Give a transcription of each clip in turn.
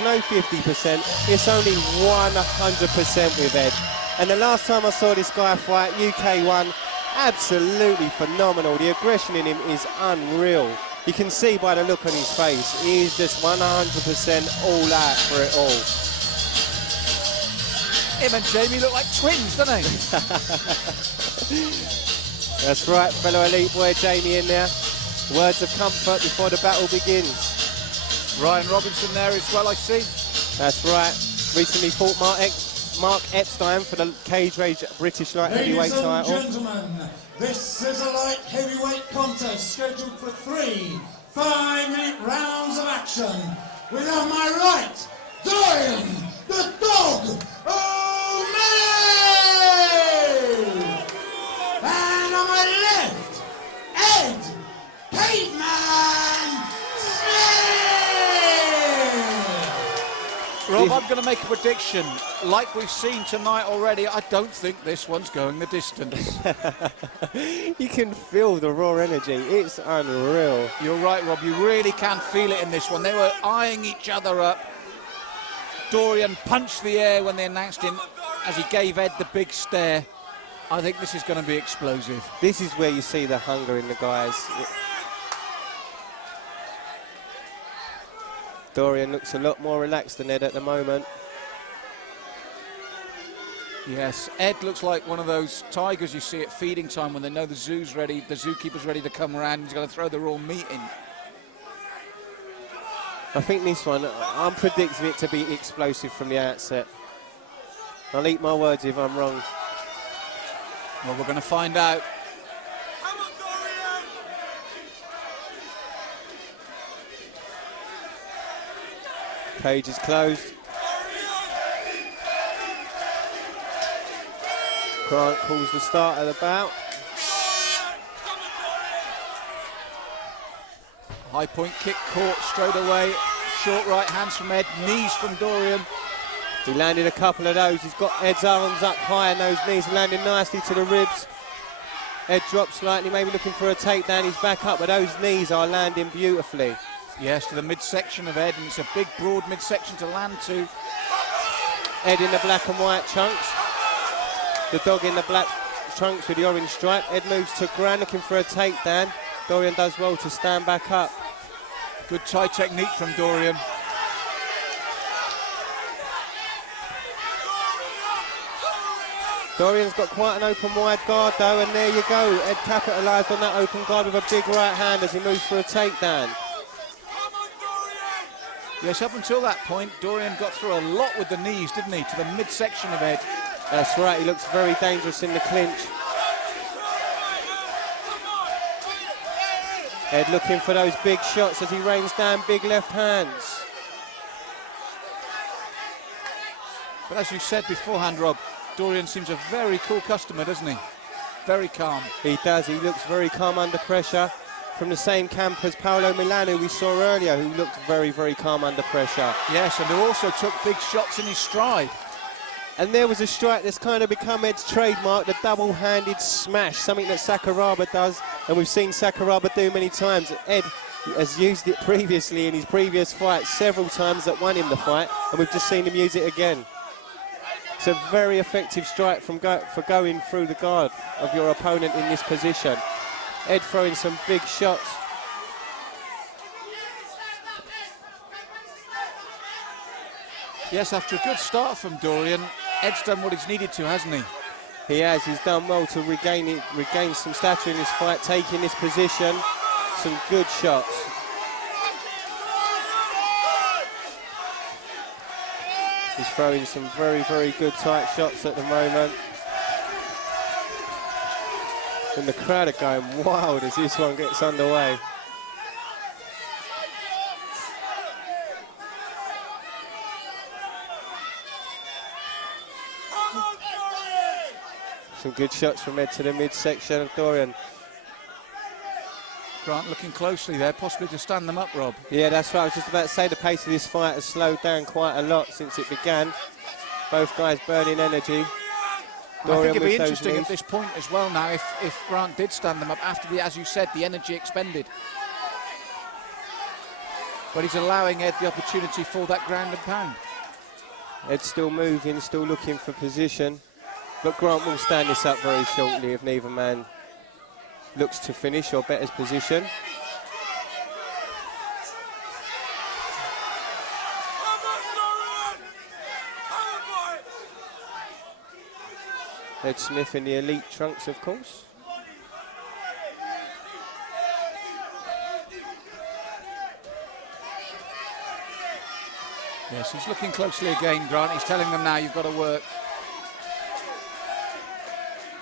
No 50%, it's only 100% with Ed. And the last time I saw this guy fight, UK won, absolutely phenomenal. The aggression in him is unreal. You can see by the look on his face, he is just 100% all out for it all. Him and Jamie look like twins, don't they? That's right, fellow elite boy Jamie in there. Words of comfort before the battle begins. Ryan Robinson there as well, I see. That's right. Recently fought Mark Epstein for the Cage Rage British Light Heavyweight title. Ladies and gentlemen, this is a light heavyweight contest scheduled for 3 5-minute rounds of action. With on my right, Dorian the Dog O'Malley! And on my left, Ed Caveman! Rob, I'm going to make a prediction. Like we've seen tonight already, I don't think this one's going the distance. You can feel the raw energy. It's unreal. You're right, Rob. You really can feel it in this one. They were eyeing each other up. Dorian punched the air when they announced him as he gave Ed the big stare. I think this is going to be explosive. This is where you see the hunger in the guys. Dorian looks a lot more relaxed than Ed at the moment. Yes, Ed looks like one of those tigers you see at feeding time when they know the zoo's ready, the zookeeper's ready to come around, he's going to throw the raw meat in. I think this one, I'm predicting it to be explosive from the outset. I'll eat my words if I'm wrong. Well, we're going to find out. Cage is closed. Grant calls the start of the bout. High point kick caught straight away. Short right hands from Ed, knees from Dorian. He landed a couple of those. He's got Ed's arms up high and those knees landing nicely to the ribs. Ed drops slightly, maybe looking for a takedown. He's back up, but those knees are landing beautifully. Yes, to the midsection of Ed, and it's a big, broad midsection to land to. Ed in the black and white trunks. The Dog in the black trunks with the orange stripe. Ed moves to ground, looking for a takedown. Dorian does well to stand back up. Good tie technique from Dorian. Dorian's got quite an open wide guard though, and there you go. Ed capitalised on that open guard with a big right hand as he moves for a takedown. Yes, up until that point, Dorian got through a lot with the knees, didn't he, to the midsection of Ed. That's right, he looks very dangerous in the clinch. Ed looking for those big shots as he rains down big left hands. But as you said beforehand, Rob, Dorian seems a very cool customer, doesn't he? Very calm. He does, he looks very calm under pressure. From the same camp as Paolo Milano we saw earlier, who looked very, very calm under pressure. Yes, and who also took big shots in his stride. And there was a strike that's kind of become Ed's trademark, the double-handed smash, something that Sakuraba does, and we've seen Sakuraba do many times. Ed has used it previously in his previous fight several times that won him the fight, and we've just seen him use it again. It's a very effective strike for going through the guard of your opponent in this position. Ed throwing some big shots. Yes, after a good start from Dorian, Ed's done what he's needed to, hasn't he? He has. He's done well to regain some stature in this fight, taking this position. Some good shots. He's throwing some very, very good tight shots at the moment. And the crowd are going wild as this one gets underway. Some good shots from Ed to the midsection of Dorian. Grant looking closely there, possibly to stand them up, Rob. Yeah, that's right. I was just about to say the pace of this fight has slowed down quite a lot since it began. Both guys burning energy. I think it'd be interesting at this point as well now if Grant did stand them up after the, as you said, the energy expended. but he's allowing Ed the opportunity for that ground and pound. Ed's still moving, still looking for position, but Grant will stand this up very shortly if neither man looks to finish or betters position. Ed Smith in the elite trunks, of course. Yes, he's looking closely again, Grant. He's telling them now, you've got to work.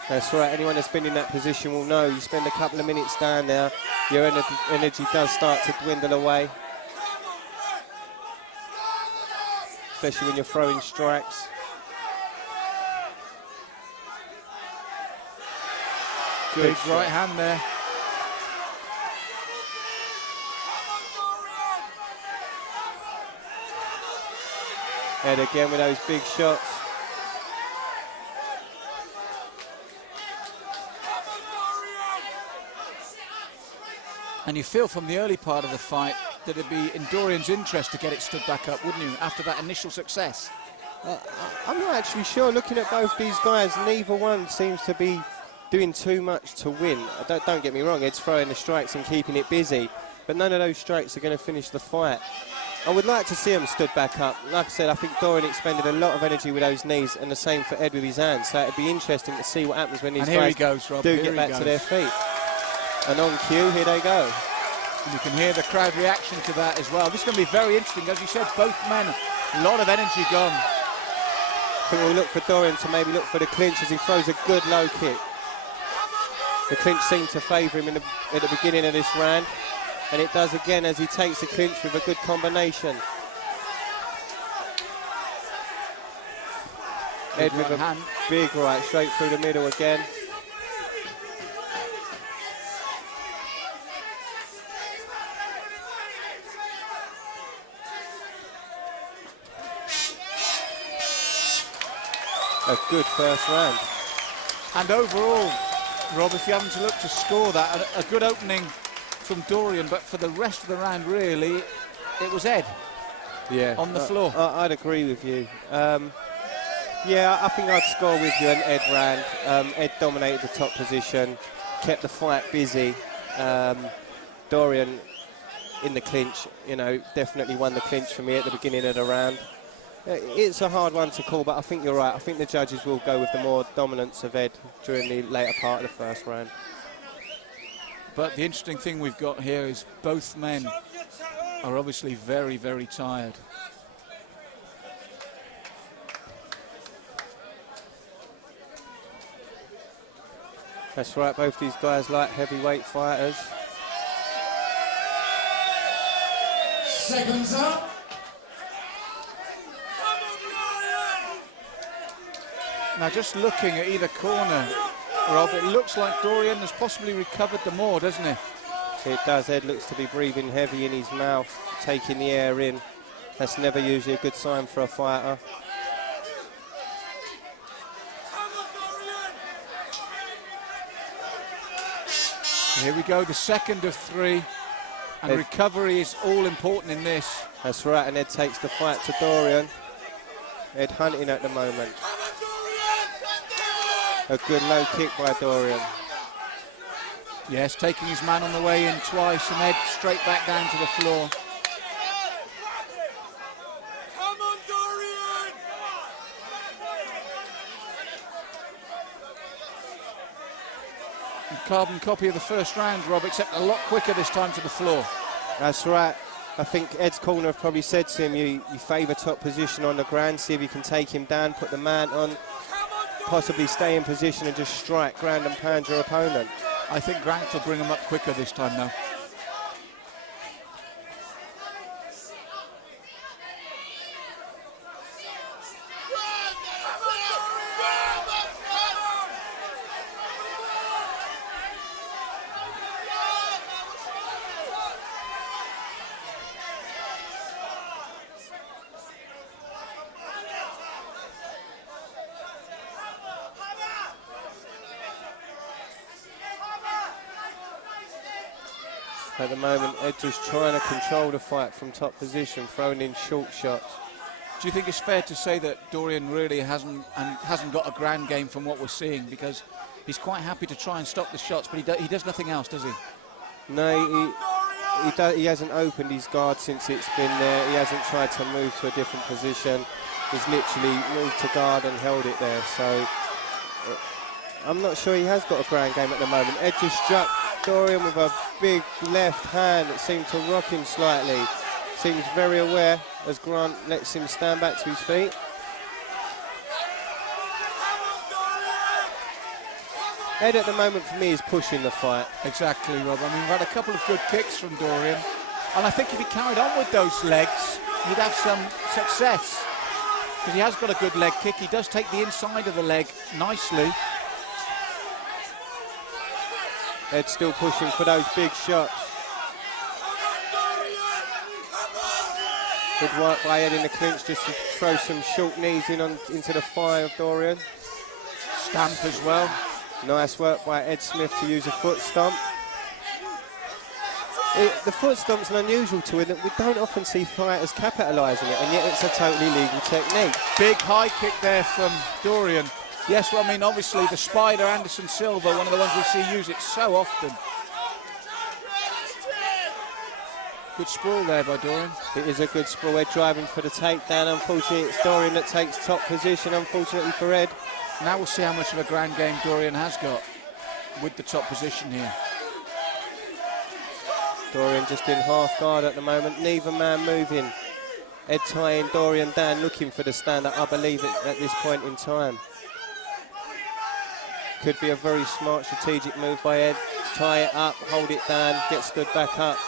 That's right, anyone that's been in that position will know you spend a couple of minutes down there, your energy does start to dwindle away. Especially when you're throwing strikes. Good right hand there. Ed again with those big shots. And you feel from the early part of the fight that it'd be in Dorian's interest to get it stood back up, wouldn't you, after that initial success? I'm not actually sure. Looking at both these guys, neither one seems to be doing too much to win. Don't get me wrong, Ed's throwing the strikes and keeping it busy, but none of those strikes are going to finish the fight. I would like to see him stood back up. Like I said, I think Dorian expended a lot of energy with those knees, and the same for Ed with his hands. So it'd be interesting to see what happens when these guys do get back to their feet. And on cue, here they go. And you can hear the crowd reaction to that as well. This is going to be very interesting. As you said, both men, a lot of energy gone. I think we'll look for Dorian to maybe look for the clinch as he throws a good low kick. The clinch seemed to favour him at the beginning of this round, and it does again as he takes the clinch with a good combination. Ed with a big right straight through the middle again. A good first round. And overall, Rob, if you haven't to look to score that, a good opening from Dorian, but for the rest of the round, really, it was Ed on the floor. I'd agree with you. Yeah, I think I'd score with you an Ed round. Ed dominated the top position, kept the fight busy. Dorian in the clinch, you know, definitely won the clinch for me at the beginning of the round. It's a hard one to call, but I think you're right. I think the judges will go with the more dominance of Ed during the later part of the first round. But the interesting thing we've got here is both men are obviously very, very tired. That's right, both these guys like heavyweight fighters. Seconds up. Now, just looking at either corner, Rob, it looks like Dorian has possibly recovered the more, doesn't he? It does. Ed looks to be breathing heavy in his mouth, taking the air in. That's never usually a good sign for a fighter. Here we go, the second of three, and recovery is all important in this. That's right, and Ed takes the fight to Dorian. Ed hunting at the moment. A good low kick by Dorian. Yes, taking his man on the way in twice, and Ed straight back down to the floor. Come on, Dorian! Carbon copy of the first round, Rob, except a lot quicker this time to the floor. That's right. I think Ed's corner have probably said to him, you favour top position on the ground, see if you can take him down, put the man on, possibly stay in position and just strike, ground and pound your opponent. I think Grant will bring him up quicker this time now. At the moment, Ed just trying to control the fight from top position, throwing in short shots. Do you think it's fair to say that Dorian really hasn't got a ground game from what we're seeing, because he's quite happy to try and stop the shots, but he does nothing else, does he? No, he hasn't opened his guard since it's been there. He hasn't tried to move to a different position. He's literally moved to guard and held it there. So I'm not sure he has got a ground game at the moment. Ed just struck Dorian with a big left hand that seemed to rock him slightly. Seems very aware as Grant lets him stand back to his feet. Ed at the moment for me is pushing the fight. Exactly, Rob. I mean, we've had a couple of good kicks from Dorian, and I think if he carried on with those legs, he'd have some success, because he has got a good leg kick. He does take the inside of the leg nicely. Ed still pushing for those big shots. Good work by Ed in the clinch just to throw some short knees into the thigh of Dorian. Stamp as well. Nice work by Ed Smith to use a foot stomp. The foot stomp's an unusual tool that we don't often see fighters capitalising it, and yet it's a totally legal technique. Big high kick there from Dorian. Yes, well, I mean, obviously the Spider, Anderson Silva, one of the ones we see use it so often. Good sprawl there by Dorian. It is a good sprawl. Ed driving for the takedown. Unfortunately, it's Dorian that takes top position, unfortunately for Ed. Now we'll see how much of a ground game Dorian has got with the top position here. Dorian just in half guard at the moment. Neither man moving. Ed tying Dorian down, looking for the stand-up, I believe, at this point in time. Could be a very smart strategic move by Ed. Tie it up, hold it down, get stood back up.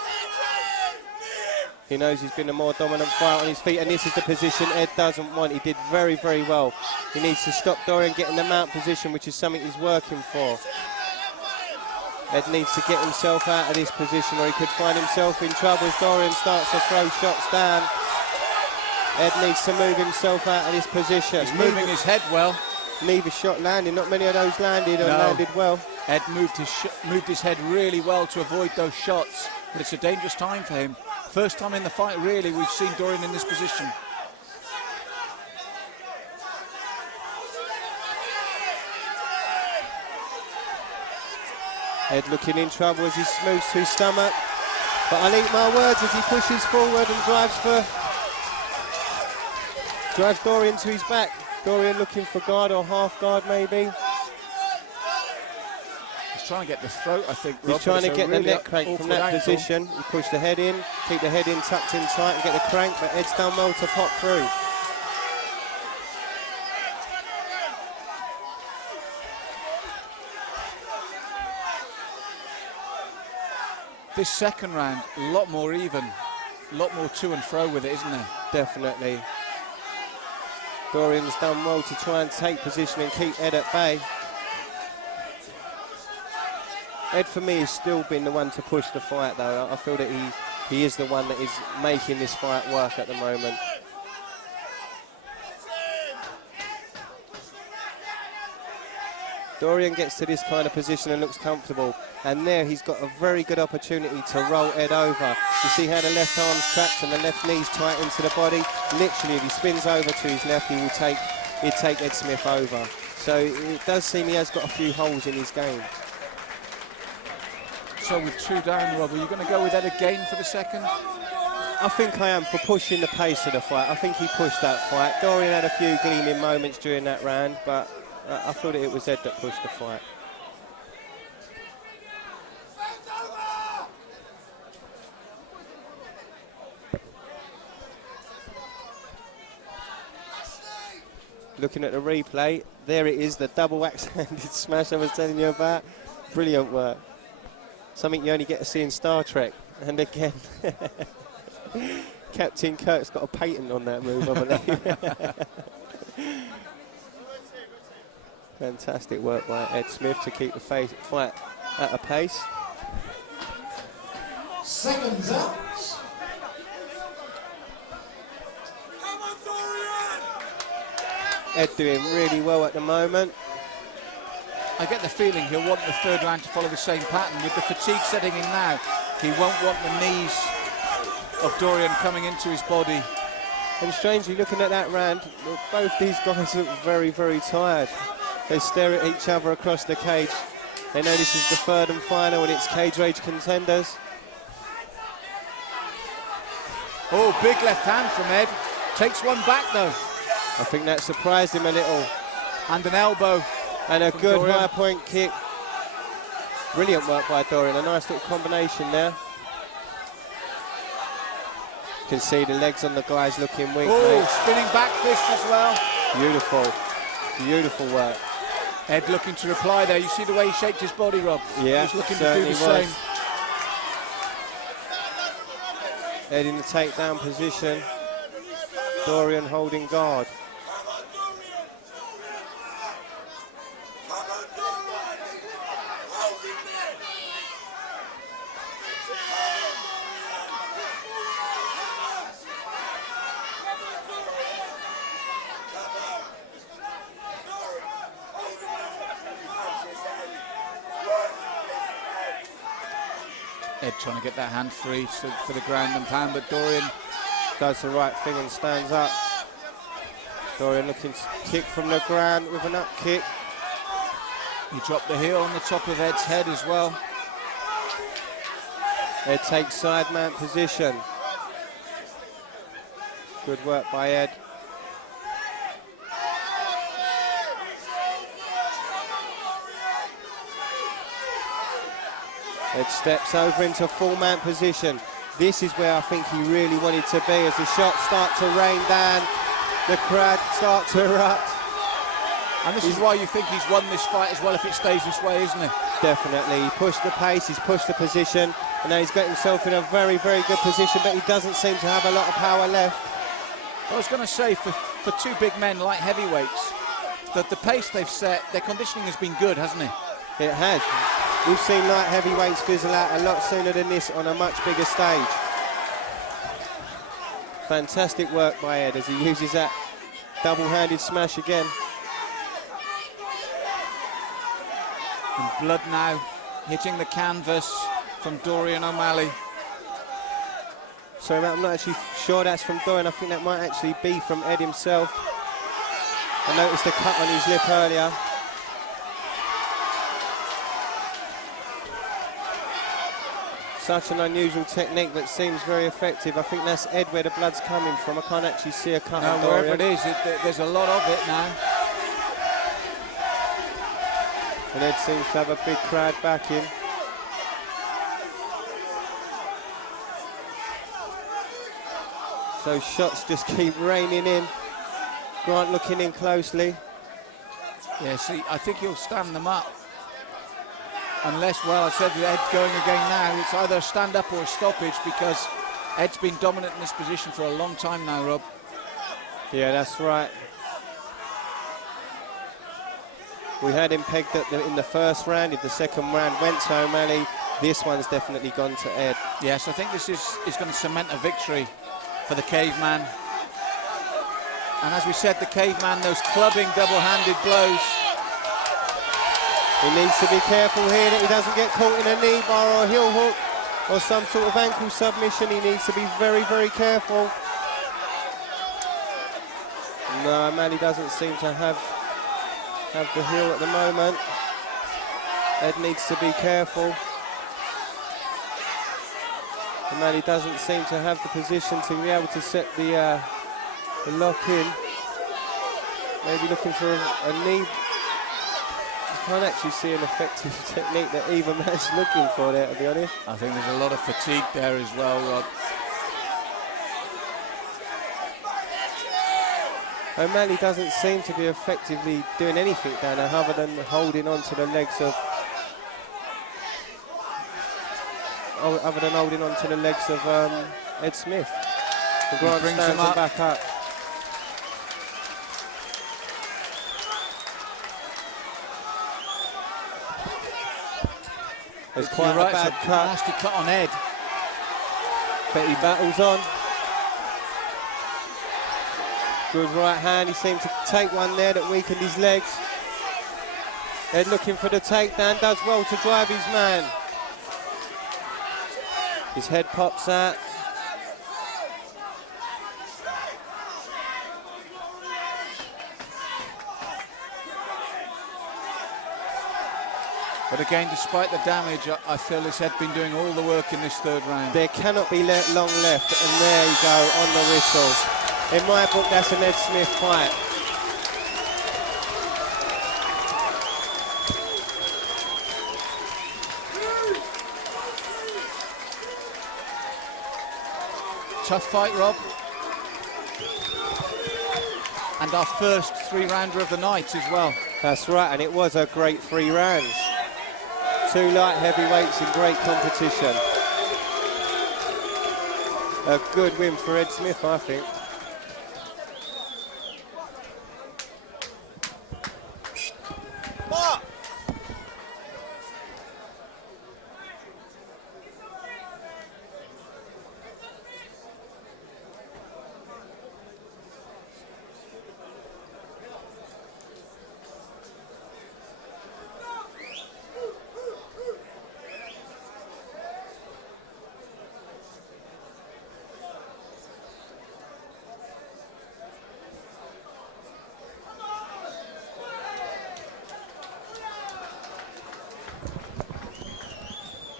He knows he's been a more dominant fighter on his feet, and this is the position Ed doesn't want. He did very, very well. He needs to stop Dorian getting the mount position, which is something he's working for. Ed needs to get himself out of this position, or he could find himself in trouble as Dorian starts to throw shots down. Ed needs to move himself out of this position. He's moving his head well. Neither shot landing, not many of those landed or landed well. Ed moved his head really well to avoid those shots, but it's a dangerous time for him. First time in the fight, really, we've seen Dorian in this position. Ed looking in trouble as he smooths to his stomach. But I'll eat my words as he pushes forward and drives Dorian to his back. Dorian looking for guard or half guard maybe. He's trying to get the throat, I think, Rob. He's trying to get the neck crank from that position. He pushed the head in, keep the head in tucked in tight and get the crank, but Ed's done well to pop through. This second round, a lot more even, a lot more to and fro with it, isn't there? Definitely. Dorian's done well to try and take position and keep Ed at bay. Ed, for me, has still been the one to push the fight, though. I feel that he is the one that is making this fight work at the moment. Dorian gets to this kind of position and looks comfortable. And there he's got a very good opportunity to roll Ed over. You see how the left arm's trapped and the left knee's tight into the body. Literally, if he spins over to his left, he'd take Ed Smith over. So it does seem he has got a few holes in his game. So with 2 down, Rob, are you going to go with Ed again for the second? I think I am, for pushing the pace of the fight. I think he pushed that fight. Dorian had a few gleaming moments during that round, but I thought it was Ed that pushed the fight. Looking at the replay, there it is, the double axe-handed smash I was telling you about. Brilliant work. Something you only get to see in Star Trek. And again, Captain Kirk's got a patent on that move, I believe. Fantastic work by Ed Smith to keep the fight at a pace. Seconds out. Ed doing really well at the moment. I get the feeling he'll want the third round to follow the same pattern. With the fatigue setting in now, he won't want the knees of Dorian coming into his body. And strangely, looking at that round, both these guys look very, very tired. They stare at each other across the cage. They know this is the third and final, and it's Cage Rage Contenders. Oh, big left hand from Ed. Takes one back, though. I think that surprised him a little. And an elbow. And a good Dorian. high point kick. Brilliant work by Dorian. A nice little combination there. You can see the legs on the guys looking weak. Oh, mate. spinning back fist as well. Beautiful. Beautiful work. Ed looking to reply there. You see the way he shaped his body, Rob? Yeah, he's looking to do certainly the same. was. Ed in the takedown position. Dorian holding guard. Ed trying to get that hand free for the ground and pound, but Dorian Does the right thing and stands up. Dorian looking to kick from the ground with an up kick. he dropped the heel on the top of Ed's head as well. Ed takes side mount position. Good work by Ed. Ed steps over into full mount position. This is where I think he really wanted to be. As the shots start to rain down, the crowd start to erupt. And this is why you think he's won this fight as well if it stays this way, isn't it? Definitely. He pushed the pace, he's pushed the position, and now he's got himself in a very, very good position, but he doesn't seem to have a lot of power left. I was going to say, for two big men like heavyweights, that the pace they've set, their conditioning has been good, hasn't it? It has. We've seen light heavyweights fizzle out a lot sooner than this on a much bigger stage. Fantastic work by Ed as he uses that double-handed smash again. And blood now hitting the canvas from Dorian O'Malley. So I'm not actually sure that's from Dorian. I think that might actually be from Ed himself. I noticed the cut on his lip earlier. Such an unusual technique that seems very effective. I think that's Ed where the blood's coming from. I can't actually see a cut on Dorian. Wherever it is, there's a lot of it now. And Ed seems to have a big crowd backing. So shots just keep raining in. Grant looking in closely. Yeah, see, I think he'll stand them up. Unless, well, I said with Ed going again now, it's either a stand-up or a stoppage because Ed's been dominant in this position for a long time now, Rob. Yeah, that's right. We had him pegged in the first round. If the second round went to O'Malley, this one's definitely gone to Ed. Yes, I think this is going to cement a victory for the Caveman. And as we said, the Caveman, those clubbing double-handed blows. He needs to be careful here that he doesn't get caught in a knee bar or a heel hook or some sort of ankle submission. He needs to be very, very careful. No, O'Malley doesn't seem to have the heel at the moment. Ed needs to be careful. O'Malley doesn't seem to have the position to be able to set the lock in. Maybe looking for a knee. I can't actually see an effective technique that either man's looking for there, to be honest. I think there's a lot of fatigue there as well, Rob. O'Malley doesn't seem to be effectively doing anything down there other than holding on to the legs of Ed Smith. The Grant stands him back up. There's quite a bad cut. Nasty cut on Ed. But he battles on. Good right hand. He seemed to take one there that weakened his legs. Ed looking for the takedown, does well to drive his man. His head pops out. But again, despite the damage, I feel his head been doing all the work in this third round. There cannot be long left, and there you go on the whistle. In my book, that's an Ed Smith fight. Tough fight, Rob. And our first 3-rounder of the night as well. That's right, and it was a great 3 rounds. 2 light heavyweights in great competition. A good win for Ed Smith, I think.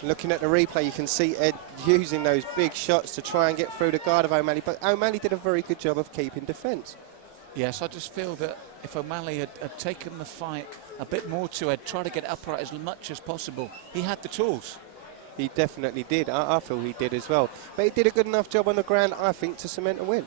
Looking at the replay, you can see Ed using those big shots to try and get through the guard of O'Malley, but O'Malley did a very good job of keeping defence. Yes, I just feel that if O'Malley had taken the fight a bit more to Ed, try to get upright as much as possible, he had the tools. He definitely did. I feel he did as well. But he did a good enough job on the ground, I think, to cement a win.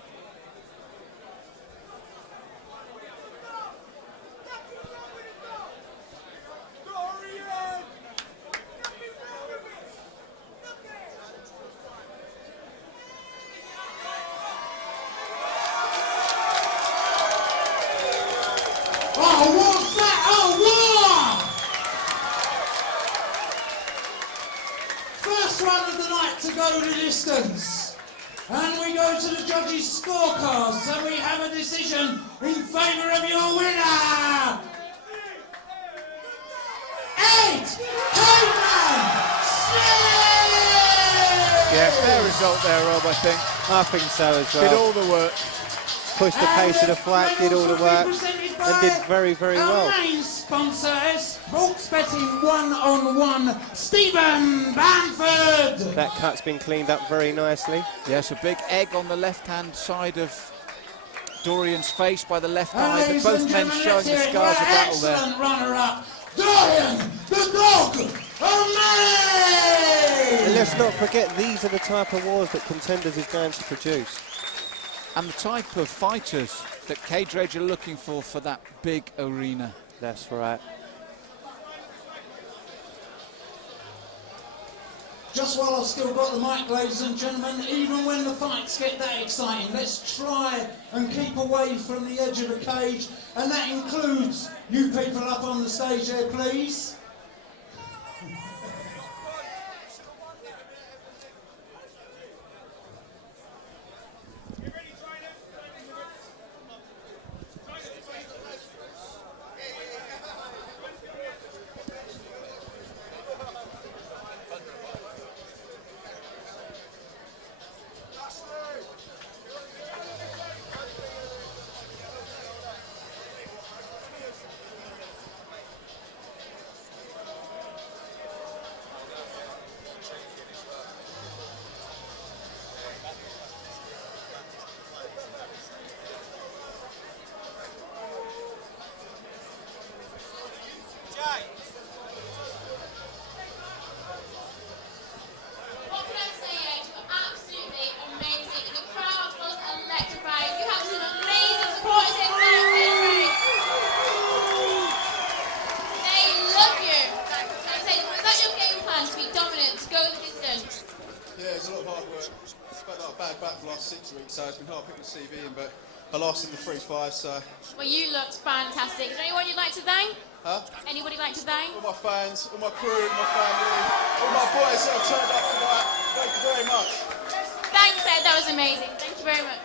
And we go to the judges' scorecards, and we have a decision in favour of your winner, Ed Yeah, fair result there, Rob, I think. I think so as well. Did all the work. Pushed the pace of the fight, did all the work, and did very, very well. Our main sponsor is Sports Betting 1-on-1, Stephen Bamford. That cut's been cleaned up very nicely. Yes, a big egg on the left-hand side of Dorian's face by the left eye, but both men showing the scars of battle there. Excellent runner-up, Dorian the Dog O'Malley. And let's not forget, these are the type of wars that Contenders is going to produce. And the type of fighters that Cage Rage are looking for that big arena. That's right. Just while I've still got the mic, ladies and gentlemen, even when the fights get that exciting, let's try and keep away from the edge of the cage, and that includes you people up on the stage there, please. So it's been hard putting the CV in, but I lasted the 3-5, so... Well, you looked fantastic. Is there anyone you'd like to thank? Huh? Anybody you'd like to thank? All my fans, all my crew, my family, all my boys that have turned up tonight. Thank you very much. Thanks, Ed. That was amazing. Thank you very much.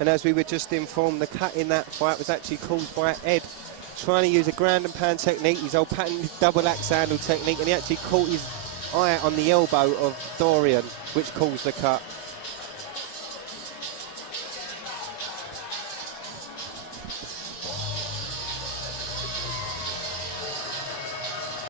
And as we were just informed, the cut in that fight was actually caused by Ed trying to use a ground and pound technique, his old patented double axe handle technique, and he actually caught his eye on the elbow of Dorian, which caused the cut.